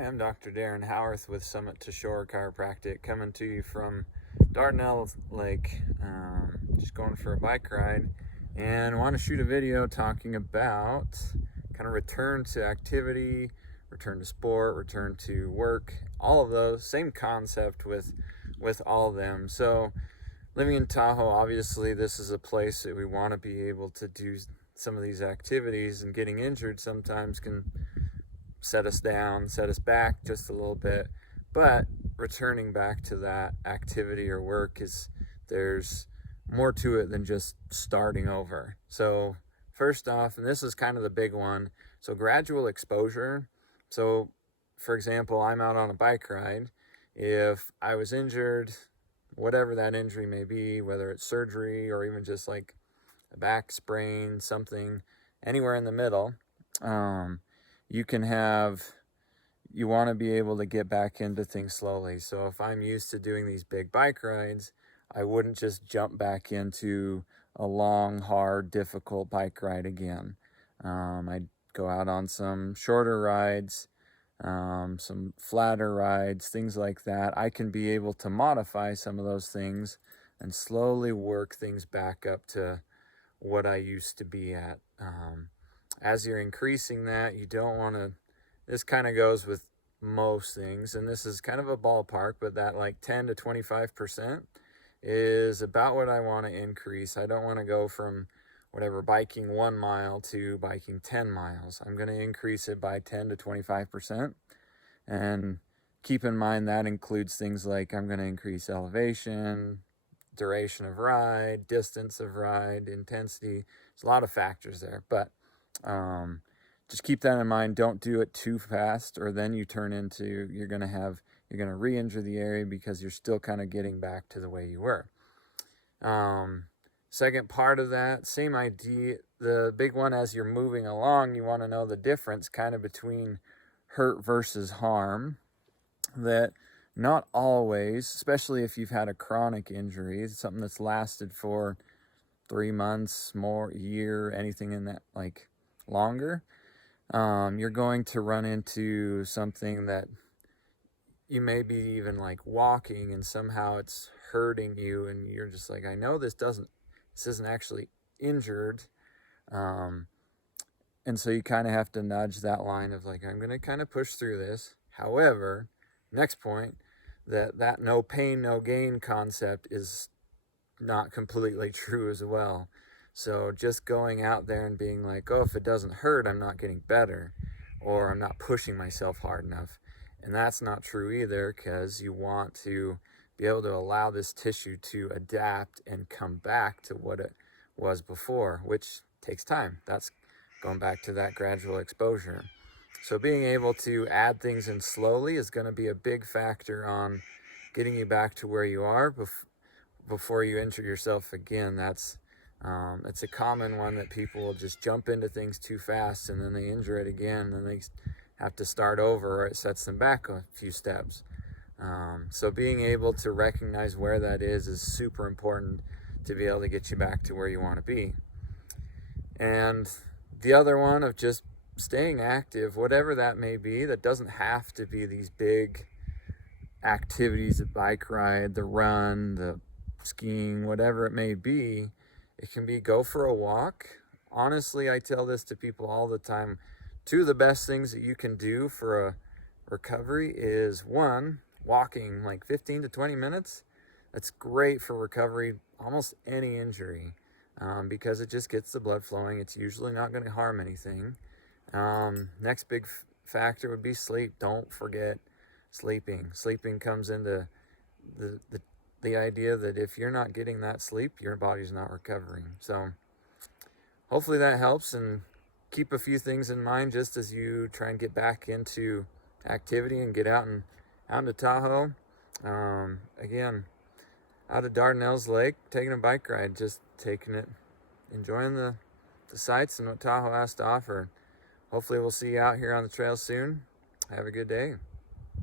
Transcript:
I'm Dr. Darren Howarth with Summit to Shore Chiropractic, coming to you from Dardanelles Lake. Just going for a bike ride and want to shoot a video talking about kind of return to activity, return to sport, return to work, all of those, same concept with all of them. So living in Tahoe, obviously this is a place that we want to be able to do some of these activities, and getting injured sometimes can set us down, set us back just a little bit. But returning back to that activity or work, there's more to it than just starting over. So first off, and this is kind of the big one, so gradual exposure. So for example, I'm out on a bike ride. If I was injured, whatever that injury may be, whether it's surgery or even just like a back sprain, something, anywhere in the middle, you want to be able to get back into things slowly. So if I'm used to doing these big bike rides, I wouldn't just jump back into a long, hard, difficult bike ride again. I'd go out on some shorter rides, some flatter rides, things like that. I can be able to modify some of those things and slowly work things back up to what I used to be at. As you're increasing that, you don't want to, this kind of goes with most things, and this is kind of a ballpark, but that like 10 to 25% is about what I want to increase. I don't want to go from whatever biking 1 mile to biking 10 miles. I'm going to increase it by 10 to 25%. And keep in mind that includes things like I'm going to increase elevation, duration of ride, distance of ride, intensity. There's a lot of factors there, but just keep that in mind. Don't do it too fast, or then you turn into, you're going to re-injure the area because you're still kind of getting back to the way you were. Second part of that, same idea. The big one, as you're moving along, you want to know the difference kind of between hurt versus harm. That not always, especially if you've had a chronic injury, something that's lasted for 3 months, more, a year, anything in that, like longer, you're going to run into something that you may be even like walking and somehow it's hurting you, and you're just like, I know this isn't actually injured. And so you kind of have to nudge that line of like, I'm going to kind of push through this. However, next point, that no pain, no gain concept is not completely true as well. So just going out there and being like, oh, if it doesn't hurt, I'm not getting better, or I'm not pushing myself hard enough. And that's not true either, because you want to be able to allow this tissue to adapt and come back to what it was before, which takes time. That's going back to that gradual exposure. So being able to add things in slowly is going to be a big factor on getting you back to where you are before you injure yourself again. It's a common one, that people will just jump into things too fast and then they injure it again, and then they have to start over, or it sets them back a few steps. So being able to recognize where that is super important to be able to get you back to where you want to be. And the other one of just staying active, whatever that may be, that doesn't have to be these big activities, the bike ride, the run, the skiing, whatever it may be. It can be go for a walk. Honestly, I tell this to people all the time. 2 of the best things that you can do for a recovery is, 1, walking like 15 to 20 minutes. That's great for recovery, almost any injury, because it just gets the blood flowing. It's usually not going to harm anything. Next big factor would be sleep. Don't forget sleeping. Sleeping comes into the idea that if you're not getting that sleep, your body's not recovering. So hopefully that helps, and keep a few things in mind just as you try and get back into activity and get out to Tahoe. Again, out of Dardanelles Lake, taking a bike ride, just taking it, enjoying the sights and what Tahoe has to offer. Hopefully we'll see you out here on the trail soon. Have a good day.